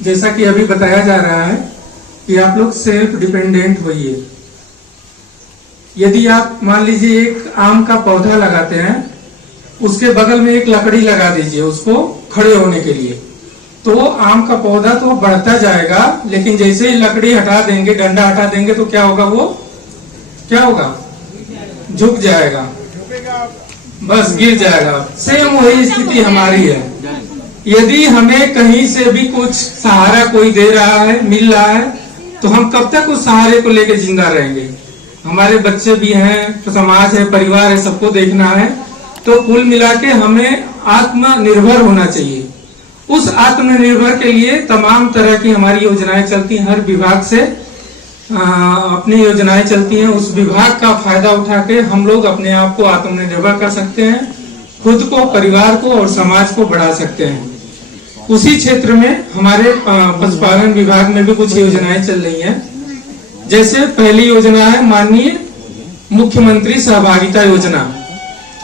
जैसा कि अभी बताया जा रहा है कि आप लोग सेल्फ डिपेंडेंट होइए। यदि आप मान लीजिए एक आम का पौधा लगाते हैं, उसके बगल में एक लकड़ी लगा दीजिए उसको खड़े होने के लिए, तो आम का पौधा तो बढ़ता जाएगा, लेकिन जैसे ही लकड़ी हटा देंगे, डंडा हटा देंगे, तो क्या होगा? वो क्या होगा? झुक जाएगा, बस गिर जाएगा। सेम वही स्थिति हमारी है। यदि हमें कहीं से भी कुछ सहारा कोई दे रहा है, मिल रहा है, तो हम कब तक उस सहारे को लेकर जिंदा रहेंगे? हमारे बच्चे भी हैं, तो समाज है, परिवार है, सबको देखना है। तो कुल मिला के हमें आत्मनिर्भर होना चाहिए। उस आत्मनिर्भर के लिए तमाम तरह की हमारी योजनाएं चलती हैं, हर विभाग से अपनी योजनाएं चलती हैं। उस विभाग का फायदा उठा के हम लोग अपने आप को आत्मनिर्भर कर सकते हैं, खुद को, परिवार को और समाज को बढ़ा सकते हैं। उसी क्षेत्र में हमारे पशुपालन विभाग में भी कुछ योजनाएं चल रही हैं। जैसे पहली योजना है माननीय मुख्यमंत्री सहभागिता योजना।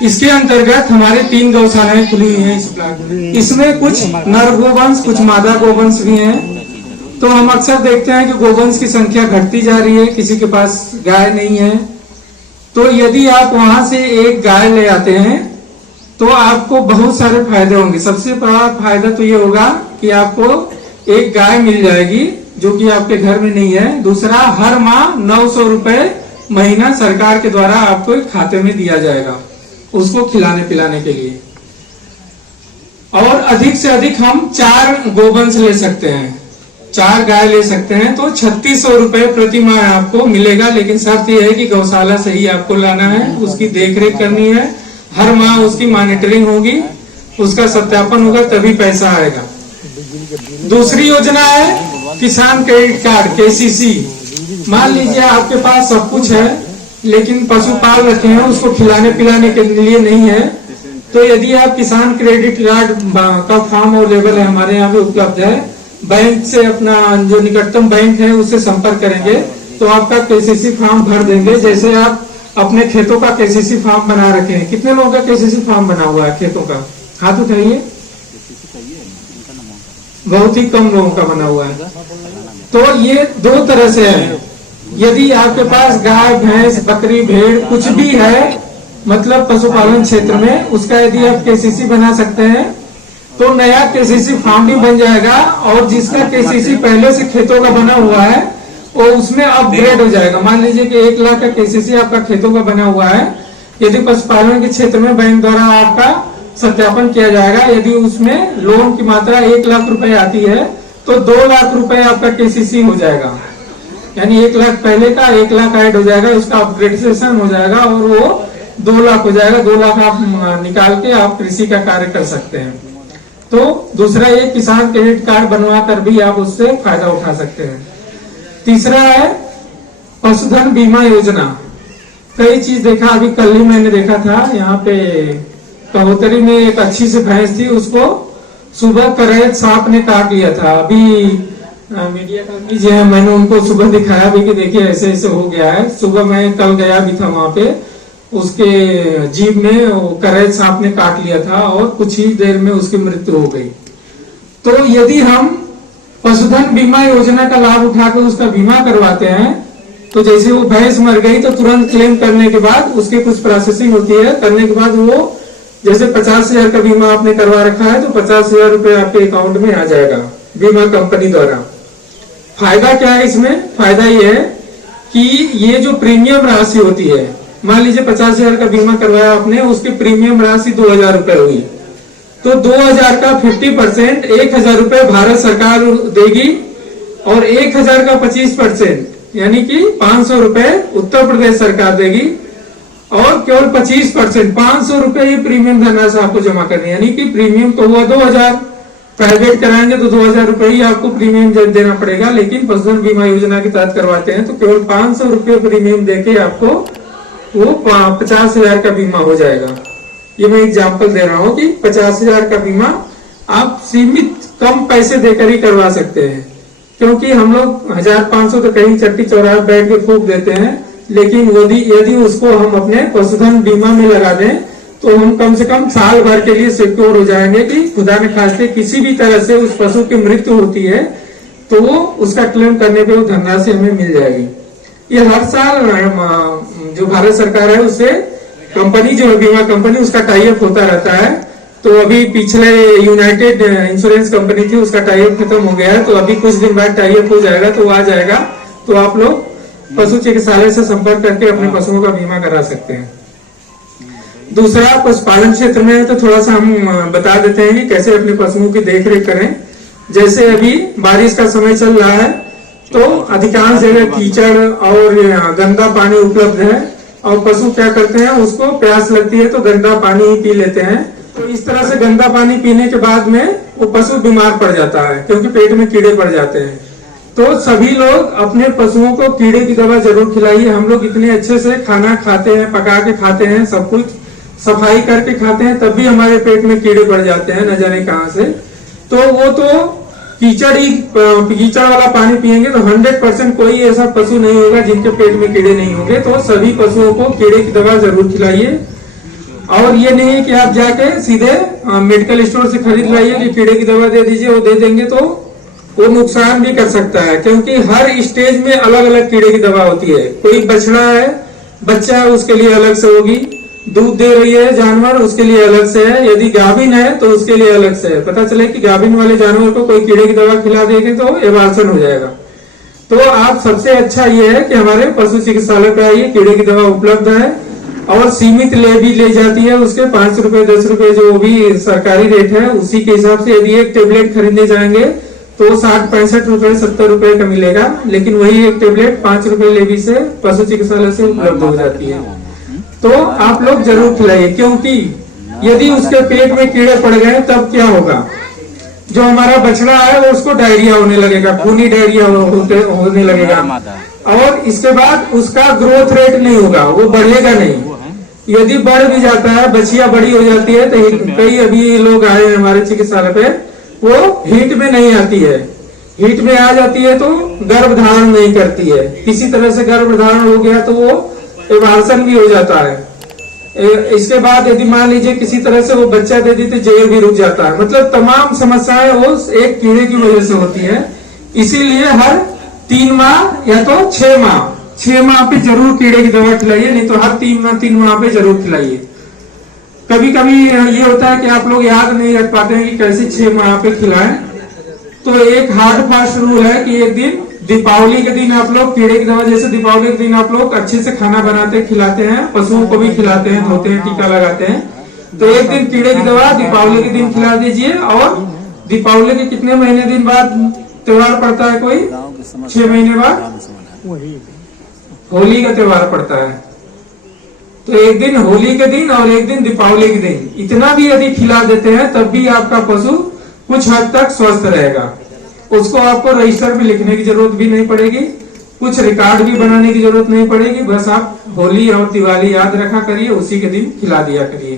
इसके अंतर्गत हमारे 3 गौशालाएं खुली हुई हैं इस ब्लॉक में। इसमें कुछ नर गोवंश, कुछ मादा गोवंश भी हैं। तो हम अक्सर देखते हैं कि गोवंश की संख्या घटती जा रही है, किसी के पास गाय नहीं है। तो यदि आप वहां से एक गाय ले आते हैं तो आपको बहुत सारे फायदे होंगे। सबसे बड़ा फायदा तो ये होगा कि आपको एक गाय मिल जाएगी जो कि आपके घर में नहीं है। दूसरा, हर माह 900 रुपए महीना सरकार के द्वारा आपको एक खाते में दिया जाएगा उसको खिलाने पिलाने के लिए। और अधिक से अधिक हम 4 गोवंश ले सकते हैं, 4 गाय ले सकते हैं, तो 3600 रुपए प्रति माह आपको मिलेगा। लेकिन शर्त यह है कि गौशाला से ही आपको लाना है, उसकी देखरेख करनी है, हर माह उसकी मॉनिटरिंग होगी, उसका सत्यापन होगा, तभी पैसा आएगा। दूसरी योजना है किसान क्रेडिट कार्ड, KCC। मान लीजिए आपके पास सब कुछ है लेकिन पशु पाल रखे हैं, उसको खिलाने पिलाने के लिए नहीं है, तो यदि आप किसान क्रेडिट कार्ड का फॉर्म अवेलेबल है, हमारे यहाँ भी उपलब्ध है। बैंक से अपना जो निकटतम बैंक है उससे संपर्क करेंगे तो आपका KCC फॉर्म भर देंगे। जैसे आप अपने खेतों का KCC फॉर्म बना रखे हैं। कितने लोगों का KCC फॉर्म बना हुआ है खेतों का? हाथ उठाइए। बहुत ही कम लोगों का बना हुआ है। तो ये 2 तरह से है। यदि आपके पास गाय, भैंस, बकरी, भेड़ कुछ भी है, मतलब पशुपालन क्षेत्र में, उसका यदि आप KCC बना सकते हैं तो नया KCC फॉर्म भी बन जाएगा। और जिसका KCC पहले से खेतों का बना हुआ है वो उसमें अपग्रेड हो जाएगा। मान लीजिए कि 1 लाख का KCC आपका खेतों का बना हुआ है, यदि पशुपालन के क्षेत्र में बैंक द्वारा आपका सत्यापन किया जाएगा, यदि उसमें लोन की मात्रा 1 लाख रुपए आती है तो 2 लाख रुपए आपका KCC हो जाएगा। यानी 1 लाख पहले का 1 लाख ऐड हो जाएगा, उसका अपग्रेडेशन हो जाएगा और वो 2 लाख हो जाएगा। 2 लाख आप निकाल के आप कृषि का कार्य कर सकते हैं। तो दूसरा, ये किसान क्रेडिट कार्ड बनवा कर भी आप उससे फायदा उठा सकते हैं। तीसरा है पशुधन बीमा योजना। कई चीज देखा, अभी कल ही मैंने देखा था, यहाँ पे कबूतरी में एक अच्छी सी भैंस थी, उसको सुबह करैत सांप ने काट लिया था। अभी मीडिया कर्मी जो है, मैंने उनको सुबह दिखाया भी कि देखिए ऐसे ऐसे हो गया है। सुबह मैं कल गया भी था वहां पे, उसके जीभ में वो करैत सांप ने काट लिया था और कुछ ही देर में उसकी मृत्यु हो गई। तो यदि हम पशुधन बीमा योजना का लाभ उठा के उसका बीमा करवाते हैं तो जैसे वो भैंस मर गई तो तुरंत क्लेम करने के बाद उसकी कुछ प्रोसेसिंग होती है, करने के बाद वो जैसे 50,000 का बीमा आपने करवा रखा है तो 50,000 रुपए आपके अकाउंट में आ जाएगा बीमा कंपनी द्वारा। फायदा क्या है इसमें? फायदा ये है कि ये जो प्रीमियम राशि होती है, मान लीजिए 50,000 का बीमा करवाया आपने, उसकी प्रीमियम राशि 2,000 रुपए हुई, तो 2,000 का 50% 1,000 रुपए भारत सरकार देगी और 1,000 का 25% यानी कि 500 रुपए उत्तर प्रदेश सरकार देगी और केवल 25% 500 रुपए ही प्रीमियम धनराशि आपको जमा करनी है। यानी कि प्रीमियम तो हुआ 2,000, प्राइवेट कराएंगे तो 2,000 रुपए ही आपको प्रीमियम देना पड़ेगा, लेकिन पशुधन बीमा योजना के तहत करवाते हैं तो केवल 500 रुपए प्रीमियम देके आपको वो 50,000 का बीमा हो जाएगा। ये मैं एग्जांपल दे रहा हूँ कि 50,000 का बीमा आप सीमित कम पैसे देकर ही करवा सकते हैं, क्योंकि हम लोग 1,500 तो कहीं चट्टी चौराहे बैठ के फूक देते हैं, लेकिन यदि उसको हम अपने पशुधन बीमा में लगा दें तो हम कम से कम साल भर के लिए सिक्योर हो जाएंगे कि खुदा न खास्ते किसी भी तरह से उस पशु की मृत्यु होती है तो वो उसका क्लेम करने पे वो धनराशि हमें मिल जाएगी। ये हर साल जो भारत सरकार है उससे कंपनी जो बीमा कंपनी उसका टाई अप होता रहता है। तो अभी पिछले यूनाइटेड इंश्योरेंस कंपनी थी, उसका टाई अप खत्म हो गया है, तो अभी कुछ दिन बाद टाई अप हो जाएगा, तो आ जाएगा, तो आप लोग पशु चिकित्सालय से संपर्क करके अपने पशुओं का बीमा करा सकते हैं। दूसरा, पशुपालन क्षेत्र में तो थोड़ा सा हम बता देते हैं कि कैसे अपने पशुओं की देखरेख करें। जैसे अभी बारिश का समय चल रहा है, तो अधिकांश जगह कीचड़ और गंदा पानी उपलब्ध है, और पशु क्या करते हैं, उसको प्यास लगती है तो गंदा पानी ही पी लेते हैं। तो इस तरह से गंदा पानी पीने के बाद में वो पशु बीमार पड़ जाता है, क्योंकि पेट में कीड़े पड़ जाते हैं। तो सभी लोग अपने पशुओं को कीड़े की दवा जरूर खिलाइए। हम लोग इतने अच्छे से खाना खाते हैं, पका के खाते हैं, सब कुछ सफाई करके खाते हैं, तब भी हमारे पेट में कीड़े पड़ जाते हैं न जाने कहां से। तो वो तो कीचड़ वाला पानी पिएंगे तो 100% कोई ऐसा पशु नहीं होगा जिनके पेट में कीड़े नहीं होंगे। तो सभी पशुओं को कीड़े की दवा जरूर खिलाइए। और ये नहीं कि आप जाके सीधे मेडिकल स्टोर से खरीद लाइए कि कीड़े की दवा दे दीजिए, वो दे देंगे तो वो नुकसान भी कर सकता है, क्योंकि हर स्टेज में अलग अलग कीड़े की दवा होती है। कोई बछड़ा है, बच्चा है, उसके लिए अलग से होगी, दूध दे रही है जानवर, उसके लिए अलग से है, यदि गाभिन है तो उसके लिए अलग से है। पता चले कि गाभिन वाले जानवर को कोई कीड़े की दवा खिला देंगे तो एबार्सन हो जाएगा। तो आप सबसे अच्छा ये है कि हमारे पशु चिकित्सालय पे आइए, कीड़े की दवा उपलब्ध है, और सीमित ले जाती है। उसके 5 रुपए 10 रुपए जो भी सरकारी रेट है, उसी के हिसाब से यदि एक टेबलेट खरीदने जाएंगे तो 60-65 रुपए 70 रुपए का मिलेगा, लेकिन वही एक टेबलेट 5 रुपए लेवी से पशु चिकित्सालय से उपलब्ध हो जाती है। तो आप लोग जरूर खिलाइए, क्योंकि यदि उसके पेट में कीड़े पड़ गए तब क्या होगा, जो हमारा बछड़ा है वो उसको डायरिया होने लगेगा, खूनी डायरिया होने लगेगा, और इसके बाद उसका ग्रोथ रेट नहीं होगा, वो बढ़ेगा नहीं। यदि बढ़ भी जाता है, बछिया बड़ी हो जाती है, तो कई अभी लोग आए हैं हमारे चिकित्सालय पे, वो हीट में नहीं आती है, हीट में आ जाती है तो गर्भ धारण नहीं करती है। किसी तरह से गर्भ धारण हो गया तो वो एबार्सन भी हो जाता है। इसके बाद यदि मान लीजिए किसी तरह से वो बच्चा दे दी तो जेल भी रुक जाता है। मतलब तमाम समस्याएं वो एक कीड़े की वजह से होती है। इसीलिए हर 3 माह या तो 6 माह पे जरूर कीड़े की दवा खिलाइए, नहीं तो हर 3 माह पे जरूर खिलाइए। कभी कभी ये होता है कि आप लोग याद नहीं रख पाते हैं कि कैसे 6 माह पे खिलाएं। तो एक हार्ड फास्ट रूल है कि एक दिन दीपावली के दिन आप लोग कीड़े की दवा, जैसे दीपावली के दिन आप लोग अच्छे से खाना बनाते खिलाते हैं, पशुओं को भी खिलाते हैं, धोते हैं, टीका लगाते हैं, तो एक दिन कीड़े की दवा दीपावली के दिन खिला दीजिए। और दीपावली के कितने महीने दिन बाद त्योहार पड़ता है, कोई 6 महीने बाद होली का त्योहार पड़ता है। तो एक दिन होली के दिन और एक दिन दीपावली के दिन, इतना भी यदि खिला देते हैं तब भी आपका पशु कुछ हद तक स्वस्थ रहेगा। उसको आपको रजिस्टर में लिखने की जरूरत भी नहीं पड़ेगी, कुछ रिकॉर्ड भी बनाने की जरूरत नहीं पड़ेगी। बस आप होली और दिवाली याद रखा करिए, उसी के दिन खिला दिया करिए।